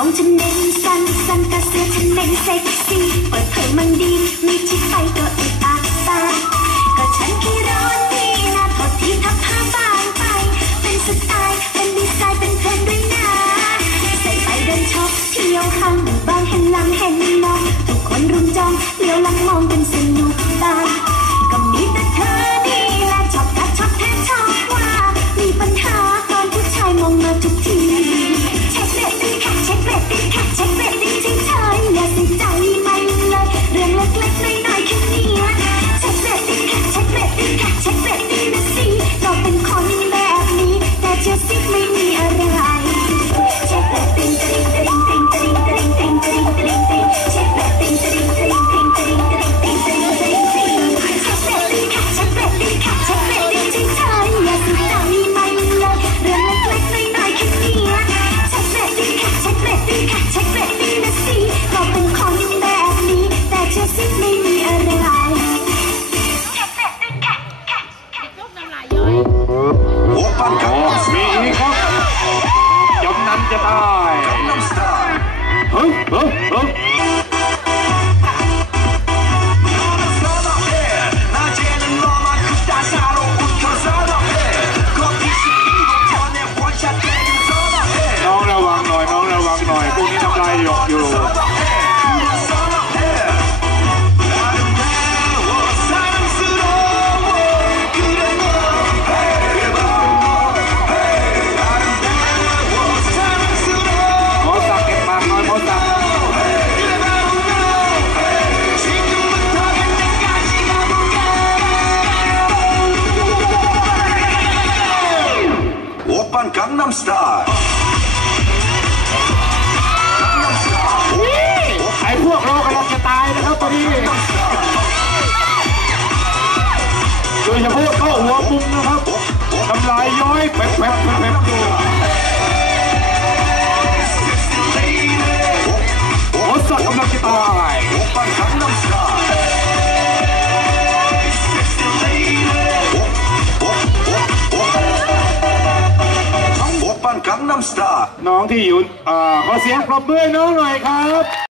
รงฉันเน้นสั้นสั้นกระเสื้อฉันเน้นเซ็กซี่เปิดเผยมันดีมีชิดไปก็อึดอัดตาก็ฉันขี้ร้อนดีนะโทษที่ทับผ้าบางไป เป็นสไตล์ เป็นดีไซน์เป็นเทรนด์ด้วยนะใส่ไปเดินช็อปเที่ยวห้างบางเห็นหลังเห็นน้องทุกคนรุมจองเลี้ยวหลังมองกันสนุกตายก็มีแต่เธอนี่แหละชอบกัดชอบแทะชอบว่ามีปัญหาตอนผู้ชายมองมาทุกที หัวปันกับมีอีกครับจำนั้นจะได้เฮ้ยเฮ้ยเฮ้ย Star ไอพวกเรากำลังจะตายนะครับตอนนี้โดยเฉพาะเข้าหัวมุมนะครับทำลายย้อยแป๊บแผลบแผลบ น้องที่อยู่อ่าขอเสียงปรบมือให้น้องหน่อยครับ